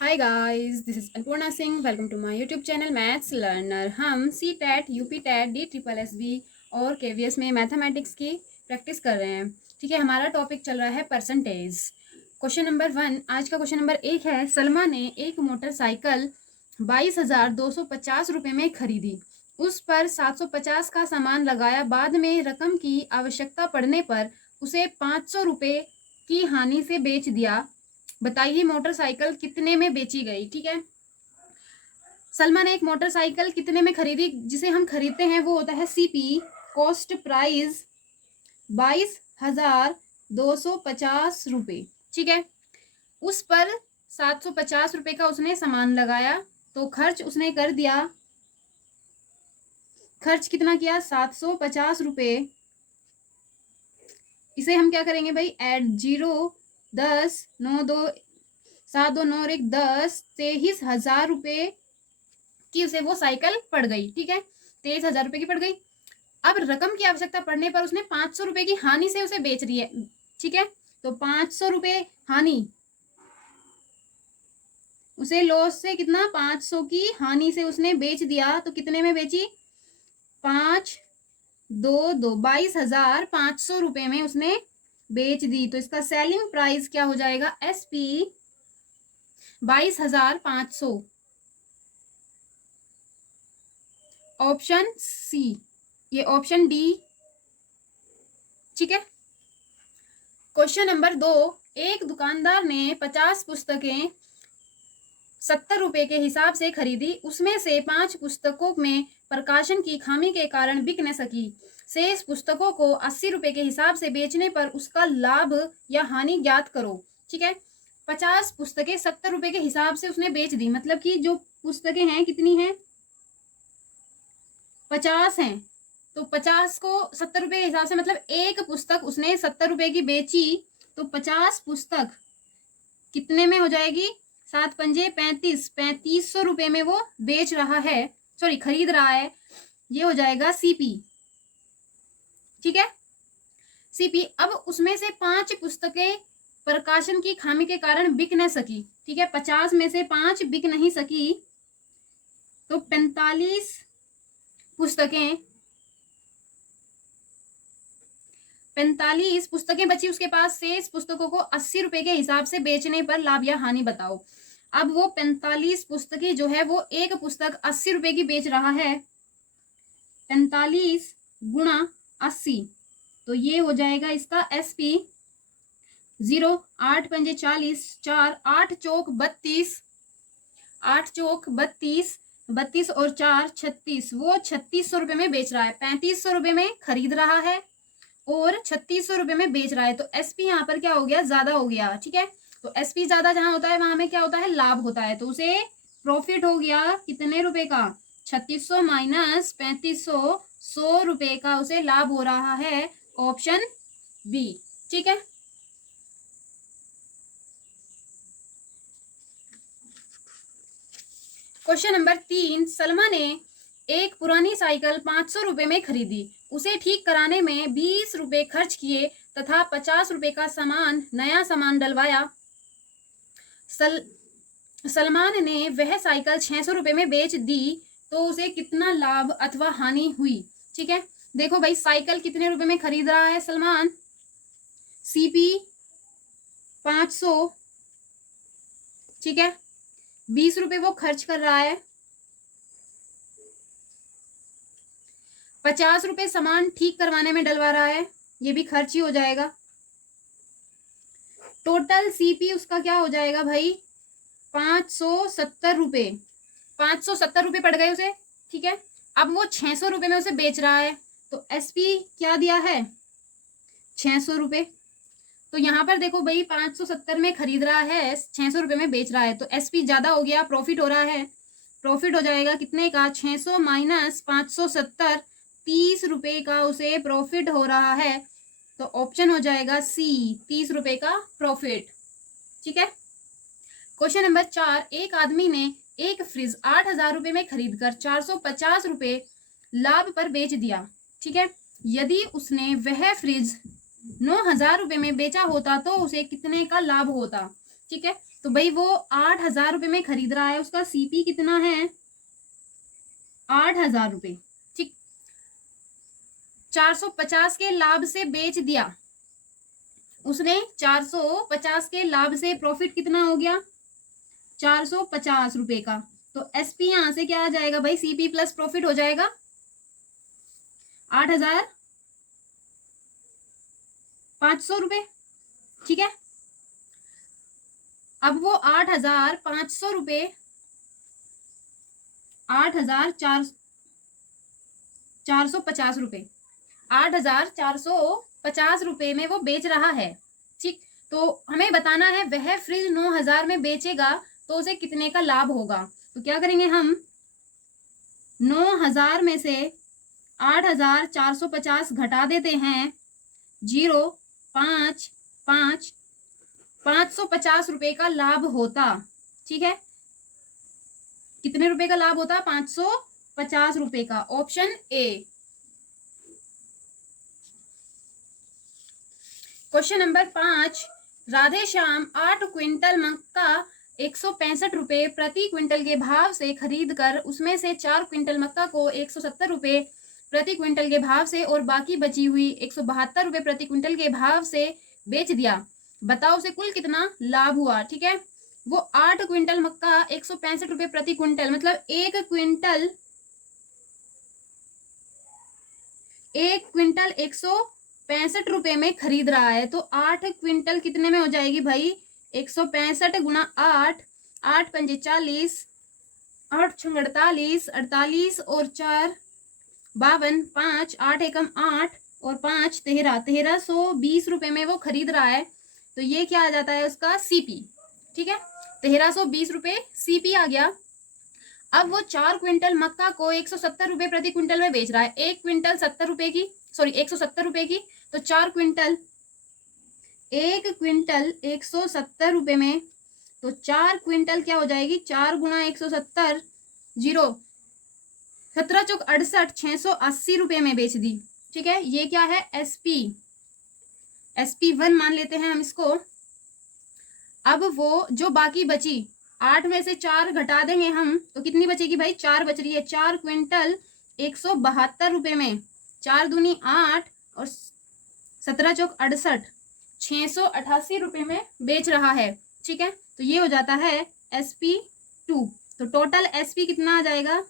Hi guys, this is Annapurna Singh. Welcome to my YouTube channel maths learner. हम C TET, UP TET, D triple S B और KVS में mathematics की practice कर रहे हैं। ठीक है, हमारा टॉपिक चल रहा है परसेंटेज। क्वेश्चन नंबर 1, आज का क्वेश्चन नंबर 1 है। सलमा ने एक मोटरसाइकिल 22,250 रुपये में खरीदी। उस पर 750 का सामान लगाया। बाद में रकम की आवश्यकता पड़ने पर उसे 500 रुपये की हानि से बेच दिया। बताइए मोटरसाइकिल कितने में बेची गई। ठीक है, सलमा ने एक मोटरसाइकिल कितने में खरीदी। जिसे हम खरीदते हैं वो होता है सीपी, कॉस्ट प्राइस 22,250 रुपये। ठीक है, उस पर 750 रुपये का उसने सामान लगाया, तो खर्च उसने कर दिया। खर्च कितना किया? 750 रुपये। इसे हम क्या करेंगे भाई? ऐड 0, 10, 9, 2, 7, 2, 9 और 1, 10, 23,000 रुपये की उसे वो साइकिल पड़ गई। ठीक है, 23,000 रुपये की पड़ गई। अब रकम की आवश्यकता पड़ने पर उसने 500 रुपये की हानि से उसे बेच रही है। ठीक है, तो 500 रुपये हानि, उसे लॉस से कितना? 500 की हानि से उसने बेच दिया। तो कितने में बेची? 5, 2, 2, 22,500 रुपये में उसने बेच दी। तो इसका सेलिंग प्राइस क्या हो जाएगा? एसपी 22,500। ऑप्शन सी, ये ऑप्शन डी। ठीक है, क्वेश्चन नंबर 2, एक दुकानदार ने 50 पुस्तकें 70 रुपए के हिसाब से खरीदी। उसमें से 5 पुस्तकों में प्रकाशन की खामी के कारण बिक न सकी। शेष पुस्तकों को 80 रुपए के हिसाब से बेचने पर उसका लाभ या हानि ज्ञात करो। ठीक है, 50 पुस्तकें 70 रुपए के हिसाब से उसने बेच दी। मतलब कि जो पुस्तकें हैं कितनी हैं? 50 हैं। तो 50 को 70 रुपए के हिसाब से, मतलब एक पुस्तक उसने 70 रुपए की बेची। तो 50 पुस्तक कितने में हो जाएगी? 7 पंजे 35, 3500 रुपए में वो बेच रहा है, सॉरी खरीद रहा है। ये हो जाएगा सीपी। ठीक है, सीपी। अब उसमें से 5 पुस्तकें प्रकाशन की खामी के कारण बिक न सकी। ठीक है, 50 में से 5 बिक नहीं सकी, तो 45 पुस्तकें 45 पुस्तकें बची उसके पास। शेष पुस्तकों को 80 रुपए के हिसाब से बेचने पर लाभ या हानि बताओ। अब वो 45 पुस्तकें जो है वो एक पुस्तक 80 रुपए की बेच रहा है। 45 गुणा 80, तो ये हो जाएगा इसका एसपी 0। 8 पंजे 40, 4, 8 चौक 32, 8 चौक 32, 32 और 4 36। वो 3600 रुपए में बेच रहा है। 3500 रुपए में खरीद रहा है और 3600 रुपए में बेच रहा है। तो एसपी यहाँ पर क्या हो गया? ज्यादा हो गया। ठीक है, तो एसपी ज्यादा जहां होता है वहां में क्या होता है? लाभ होता है। तो उसे प्रॉफिट हो गया कितने रुपए का? 3600 माइनस 3500, 100 रुपए का उसे लाभ हो रहा है। Option B. ठीक है, क्वेश्चन नंबर 3, सलमा ने एक पुरानी साइकिल 500 रुपए में खरीदी। उसे ठीक कराने में 20 रुपए खर्च किए तथा 50 रुपए का नया सामान डलवाया। सलमान ने वह साइकिल 600 रुपए में बेच दी, तो उसे कितना लाभ अथवा हानि हुई? ठीक है, देखो भाई, साइकिल कितने रुपए में खरीद रहा है सलमान? सीपी 500। ठीक है, 20 रुपए वो खर्च कर रहा है। 50 रुपए सामान ठीक करवाने में डलवा रहा है, ये भी खर्च ही हो जाएगा। टोटल सीपी उसका क्या हो जाएगा भाई? 570 रुपए। 570 रुपए पड़ गए उसे। ठीक है, अब वो 600 रुपए में उसे बेच रहा है। तो एसपी क्या दिया है? 600 रुपए। तो यहाँ पर देखो भाई, 570 में खरीद रहा है, 600 रुपए में बेच रहा है, तो एसपी ज्यादा हो गया, प्रॉफिट हो रहा है। प्रॉफिट हो जाएगा कितने का? 600 माइनस 570, 30 रुपए का उसे प्रॉफिट हो रहा है। तो ऑप्शन हो जाएगा सी, 30 रुपए का प्रॉफिट। ठीक है, क्वेश्चन नंबर 4, एक आदमी ने एक फ्रिज 8,000 रुपए में खरीदकर 450 रुपए लाभ पर बेच दिया। ठीक है, यदि उसने वह फ्रिज 9,000 रुपए में बेचा होता तो उसे कितने का लाभ होता? ठीक है, तो भाई वो 8,000 रुपये में खरीद रहा है, उसका सीपी कितना है 8,000 रुपये। ठीक, 450 के लाभ से बेच दिया उसने, 450 के लाभ से प्रॉफिट कितना हो गया 450 रुपए का। तो एसपी यहां से क्या आ जाएगा भाई, सीपी प्लस प्रॉफिट हो जाएगा 8,500 रुपए। ठीक है, अब वो 8,500 रुपए 8,450 रुपए 8,450 रुपए में वो बेच रहा है। ठीक, तो हमें बताना है वह फ्रिज 9,000 में बेचेगा तो उसे कितने का लाभ होगा। तो क्या करेंगे हम, 9,000 में से 8,450 घटा देते हैं, 0.5 550 रुपए का लाभ होता। ठीक है, कितने रुपए का लाभ होता 550 रुपए का, option A. Question number 5, Radhe Shyam 8 quintal मक्का 165 रुपए प्रति क्विंटल के भाव से खरीद कर उसमें से 4 क्विंटल मक्का को 170 रुपए प्रति क्विंटल के भाव से और बाकी बची हुई 172 रुपए प्रति क्विंटल के भाव से बेच दिया, बताओ उसे कुल कितना लाभ हुआ। ठीक है, वो 8 क्विंटल मक्का 165 रुपए प्रति क्विंटल, मतलब एक क्विंटल 165 रुपए में खरीद रहा है। तो 8 क्विंटल कितने में हो जाएगी भाई, 165 गुना 8, 8 पंजे 40, 8 छंग 48, 48 और 4 52, 5 8 एकम 8 और 5 13, 1320 रुपए में वो खरीद रहा है। तो ये क्या आ जाता है उसका सीपी। ठीक है, 1320 रुपए सीपी आ गया। अब वो 4 क्विंटल मक्का को 170 रुपए प्रति क्विंटल में बेच रहा है। 1 क्विंटल 70 रुपए की, सॉरी 170 रुपए की, तो 4 क्विंटल, 1 क्विंटल 170 रुपए में, तो 4 क्विंटल क्या हो जाएगी, 4 गुणा 170, 0 17 चौक 68, 680 रुपए में बेच दी। ठीक है, ये क्या है SP1 मान लेते हैं हम इसको। अब वो जो बाकी बची 8 में से 4 घटा देंगे हम तो कितनी बचेगी भाई, 4 बच रही है। 4 क्विंटल 172 रुपए में, 4 दूनी 8 और 17 चौक 68, 688 रुपए में बेच रहा है। ठीक है, तो ये हो जाता है SP2। तो टोटल SP कितना आ जाएगा,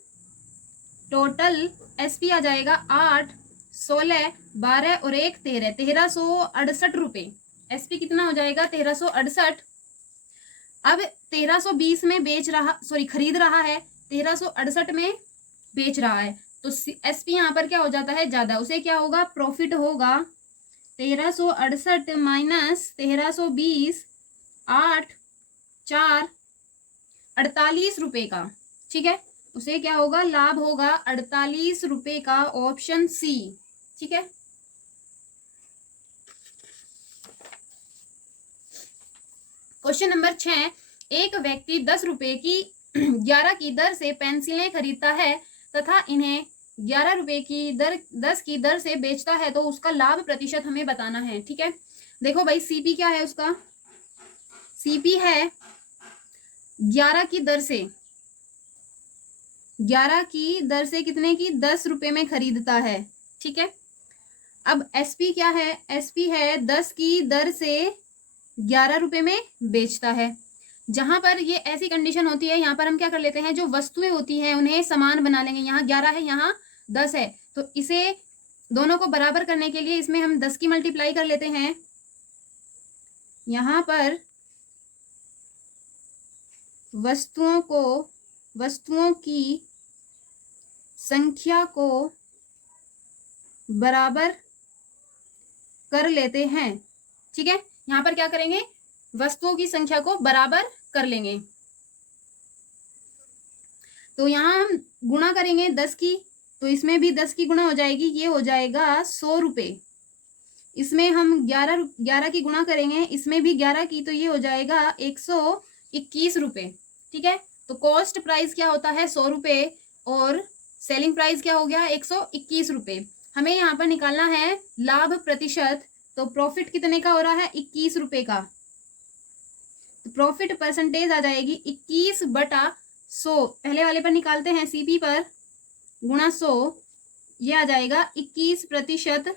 टोटल SP आ जाएगा 8, 16, 12 और 1 13, 1368 रुपए। SP कितना हो जाएगा 1368। अब 1320 में बेच रहा, सॉरी खरीद रहा है, 1368 में बेच रहा है, तो SP यहाँ पर क्या हो जाता है ज्यादा, उसे क्या होगा प्रॉफिट होगा 1368 माइनस 1320, 8 4 48 रुपए का। ठीक है, उसे क्या होगा लाभ होगा 48 रुपए का, ऑप्शन सी। ठीक है, क्वेश्चन नंबर 6, एक व्यक्ति 10 रुपए की 11 की दर से पेंसिलें खरीदता है तथा इन्हें 11 रुपए की दर 10 की दर से बेचता है, तो उसका लाभ प्रतिशत हमें बताना है। ठीक है, देखो भाई सीपी क्या है उसका, सीपी है 11 की दर से, 11 की दर से कितने की 10 रुपए में खरीदता है। ठीक है, अब एसपी क्या है, एसपी है 10 की दर से 11 रुपए में बेचता है। जहां पर ये ऐसी कंडीशन होती है, यहाँ पर हम क्या कर लेते हैं, जो वस्तुएं होती हैं उन्हें समान बना लेंगे। यहाँ 11 है, यहाँ 10 है, तो इसे दोनों को बराबर करने के लिए इसमें हम 10 की मल्टीप्लाई कर लेते हैं। यहाँ पर वस्तुओं की संख्या को बराबर कर लेते हैं। ठीक है, यहाँ पर क्या करेंगे, वस्तुओं की संख्या को बराबर कर लेंगे। तो यहाँ हम गुणा करेंगे 10 की, तो इसमें भी 10 की गुणा हो जाएगी, ये हो जाएगा 100 रुपये। इसमें हम 11 की गुणा करेंगे, इसमें भी 11 की, तो ये हो जाएगा 121 रुपये। ठीक है, तो कॉस्ट प्राइस क्या होता है 100 रुपये और सेलिंग प्राइस क्या हो गया 121 रुपये। हमें यहाँ पर निकालना है लाभ प्रतिशत, तो प्रॉफिट कितने का हो रहा है 21 रुपये का। तो प्रॉफिट परसेंटेज आ जाएगी 21/100। पहले वाले पर निकालते हैं, सीपी पर गुणा 100, ये आ जाएगा 21%।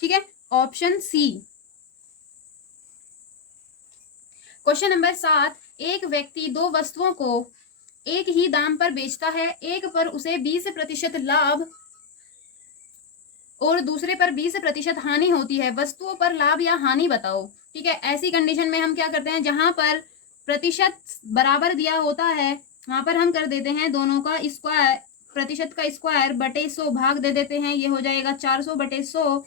ठीक है, ऑप्शन सी। क्वेश्चन नंबर 7, एक व्यक्ति दो वस्तुओं को एक ही दाम पर बेचता है, एक पर उसे 20% लाभ और दूसरे पर 20% हानि होती है, वस्तुओं पर लाभ या हानि बताओ। ठीक है, ऐसी कंडीशन में हम क्या करते हैं, जहां पर प्रतिशत बराबर दिया होता है वहां पर हम कर देते हैं दोनों का स्क्वायर, प्रतिशत का स्क्वायर बटे 100 भाग दे देते हैं, ये हो जाएगा 400/100।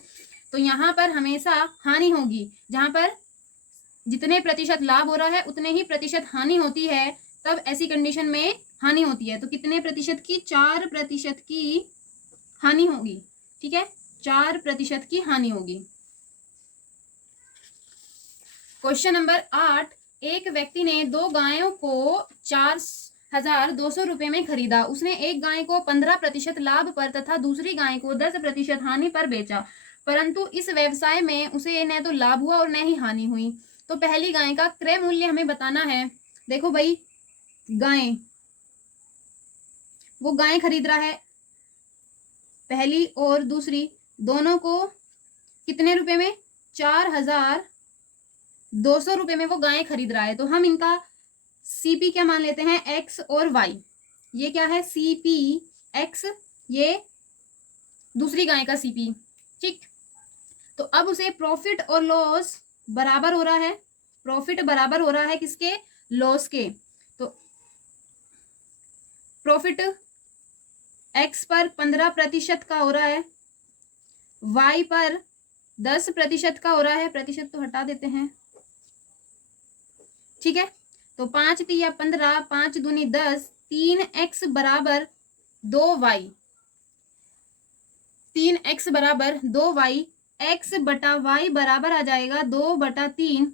तो यहाँ पर हमेशा हानि होगी, जहां पर जितने प्रतिशत लाभ हो रहा है उतने ही प्रतिशत हानि होती है, तब ऐसी कंडीशन में हानि होती है। तो कितने प्रतिशत की, 4% की हानि होगी। ठीक है, 4% की हानि होगी। क्वेश्चन नंबर 8, एक व्यक्ति ने 2 गायों को 4,200 रुपए में खरीदा। उसने एक गाय को 15% लाभ पर तथा दूसरी गाय को 10% हानि पर बेचा, परंतु इस व्यवसाय में उसे न तो लाभ हुआ और न ही हानि हुई। तो पहली गाय का क्रय मूल्य हमें बताना है। देखो भाई, गाय, वो गाय खरीद रहा है, पहली और दूसरी, दोनों को कितने रुपए में, 4,200 रुपए में वो गाय खरीद रहा है। तो हम इनका सीपी क्या मान लेते हैं, एक्स और वाई। ये क्या है, सीपी एक्स, ये दूसरी गाय का सीपी। ठीक, तो अब उसे प्रॉफिट और लॉस बराबर हो रहा है, प्रॉफिट बराबर हो रहा है किसके, लॉस के। तो प्रॉफिट एक्स पर 15% का हो रहा है, वाई पर 10% का हो रहा है, प्रतिशत तो हटा देते हैं। ठीक है, तो 5 तिया 15, 5 दूनी 10, 3x बराबर 2y, 3x बराबर 2y, x बटा y बराबर आ जाएगा 2/3।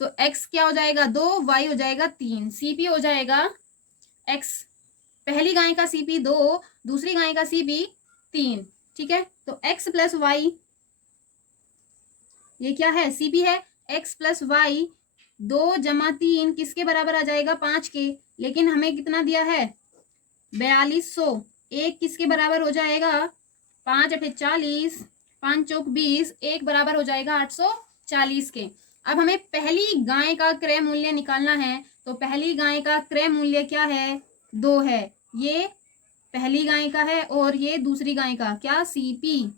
तो x क्या हो जाएगा, 2, y हो जाएगा 3, सीपी हो जाएगा x, पहली गाय का सीपी 2, दूसरी गाय का सीपी 3। ठीक है, तो x प्लस वाई, ये क्या है, सीपी है, x प्लस वाई, 2 जमा 3 किसके बराबर आ जाएगा, 5 के। लेकिन हमें कितना दिया है, 4200, एक किसके बराबर हो जाएगा, 5 8 40, 5 चौक 20, एक बराबर हो जाएगा 840 के। अब हमें पहली गाय का क्रय मूल्य निकालना है। तो पहली गाय का क्रय मूल्य क्या है, 2 है, ये पहली गाय का है और ये दूसरी गाय का, क्या, सीपी।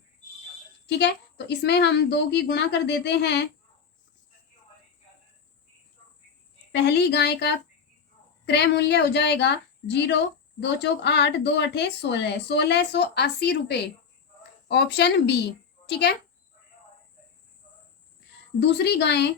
ठीक है, तो इसमें हम 2 की गुणा कर देते हैं। पहली गाय का क्रय मूल्य हो जाएगा 0, 2 चौक 8, 2 8 16, 1680 रुपए, ऑप्शन बी। ठीक है, दूसरी गाय,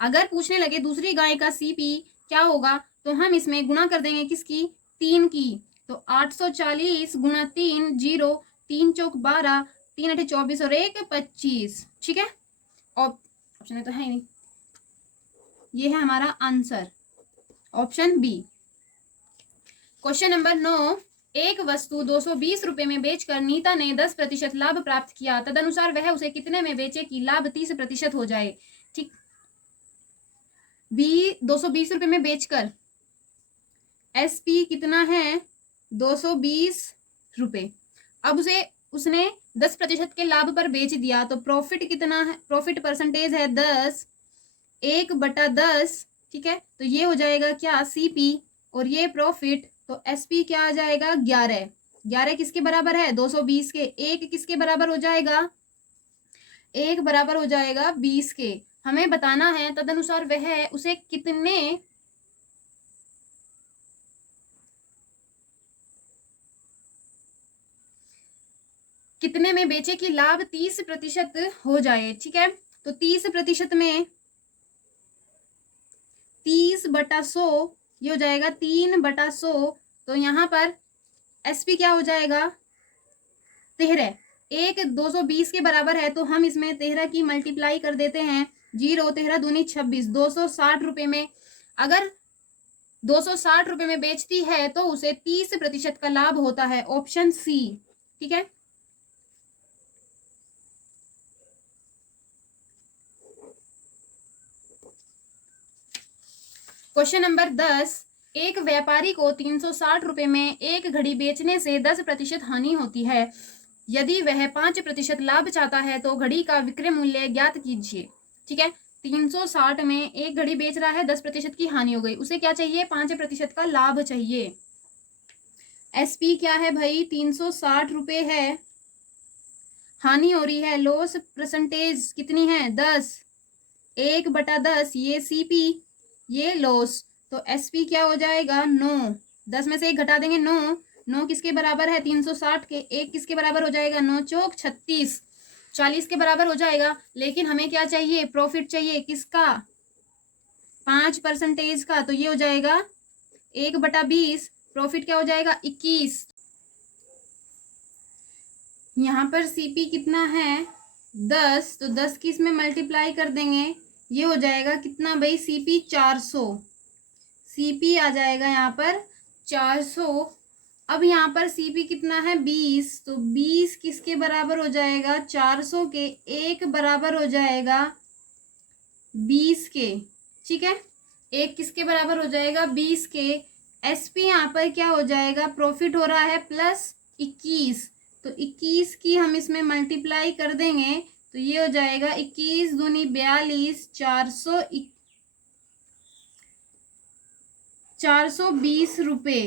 अगर पूछने लगे दूसरी गाय का सीपी क्या होगा, तो हम इसमें गुणा कर देंगे किसकी, 3 की। तो 840 गुणा 3, 0, 3 चौक 12, 3 8 24 और 1 25। ठीक है, ऑप्शन तो है ही नहीं, ये है हमारा answer, option B. Question number 9, एक वस्तु 220 रुपए में बेचकर नीता ने 10% लाभ प्राप्त किया, तदनुसार वह उसे कितने में बेचे कि लाभ 30% हो जाए। ठीक, 220 रुपए में बेचकर, एसपी कितना है, 220 रुपए। अब उसने 10% के लाभ पर बेच दिया, तो प्रॉफिट कितना है, प्रॉफिट परसेंटेज है 10, 1/10। ठीक है, तो ये हो जाएगा क्या, सीपी, और ये प्रॉफिट, तो एसपी क्या आ जाएगा, 11। 11 किसके बराबर है, 220 के। एक किसके बराबर हो जाएगा, एक बराबर हो जाएगा 20 के। हमें बताना है तदनुसार वह उसे कितने में बेचे कि लाभ 30% हो जाए। ठीक है, तो 30% में 30/100, ये हो जाएगा 3/100। तो यहाँ पर एसपी क्या हो जाएगा, 13। एक 220 के बराबर है, तो हम इसमें 13 की मल्टीप्लाई कर देते हैं, 0, 13 दूनी 26, 260 रुपए में। अगर 260 रुपए में बेचती है तो उसे 30% का लाभ होता है, ऑप्शन सी। ठीक है, क्वेश्चन नंबर 10, एक व्यापारी को 360 रुपये में एक घड़ी बेचने से 10% हानि होती है। यदि वह 5% लाभ चाहता है तो घड़ी का विक्रय मूल्य ज्ञात कीजिए। ठीक है, 360 में एक घड़ी बेच रहा है, 10% की हानि हो गई, उसे क्या चाहिए? 5% का लाभ चाहिए। एसपी क्या है भाई? 360 रुपये है, हानि हो रही है, लॉस परसेंटेज कितनी है? 10, 1/10, ये सीपी, ये लॉस, तो एसपी क्या हो जाएगा? 9। 10 में से 1 घटा देंगे, 9। 9 किसके बराबर है? 360 के। 1 किसके बराबर हो जाएगा? 9 चौक 36, 40 के बराबर हो जाएगा। लेकिन हमें क्या चाहिए? प्रॉफिट चाहिए, किसका? 5% का, तो ये हो जाएगा 1/20। प्रॉफिट क्या हो जाएगा? 21। यहाँ पर सीपी कितना है? 10, तो 10 की इसमें मल्टीप्लाई कर देंगे, ये हो जाएगा कितना भाई? सीपी 400। सीपी आ जाएगा यहाँ पर 400। अब यहाँ पर सीपी कितना है? 20, तो 20 किसके बराबर हो जाएगा? 400 के। 1 बराबर हो जाएगा 20 के। ठीक है, 1 किसके बराबर हो जाएगा? 20 के। एसपी यहाँ पर क्या हो जाएगा? प्रॉफिट हो रहा है प्लस 21, तो 21 की हम इसमें मल्टीप्लाई कर देंगे, तो ये हो जाएगा 21 दूनी 42, 420 रुपये।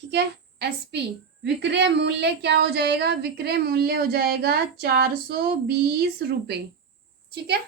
ठीक है, एसपी विक्रय मूल्य क्या हो जाएगा? विक्रय मूल्य हो जाएगा 420 रुपये। ठीक है।